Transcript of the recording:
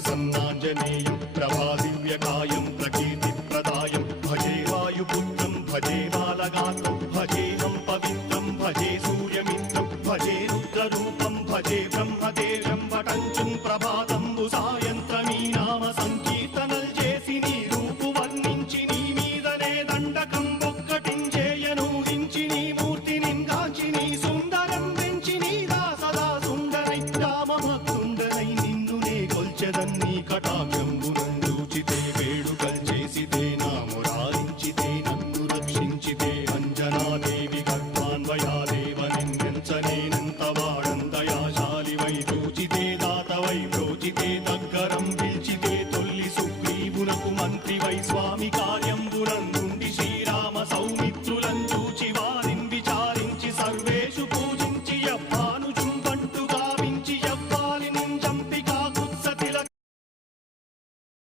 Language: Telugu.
प्रसन्नाञ्जनेयं प्रभादिव्यकायं प्रकीर्तिप्रदायं भजे वायुपुत्रं भजे बालगात्रं भजेऽहं पवित्रं भजे सूर्यमित्रं भजे रुद्ररूपं भजे ब्रह्मदेवं वटञ्चं ప్రభాతంబు సాయంత్రమీ నామ సంకీర్తనల్ చేసి నీ రూపు వర్ణించి నీ మీదనే దండకం ఒక్కటించేయనూహించి నీ మూర్తిని గాంచి నీ సుందరం పెంచి నీ దాసదా సుందరై రామభక్తుండనై నిన్నునే కొల్చెదన్ని కటాక్షంబునందూచితే వేడుకల్ చేసితే నా మురారించితే నన్ను రక్షించితే అంజనాదేవి గర్భాన్వయాదేవ నిందించనేనంత వాడంతయాశాలివై చూచితే దాతవై బ్రోచితే దగ్గరం పిలిచితే తొల్లి సుగ్రీవునకు మంత్రివై స్వామి కార్యం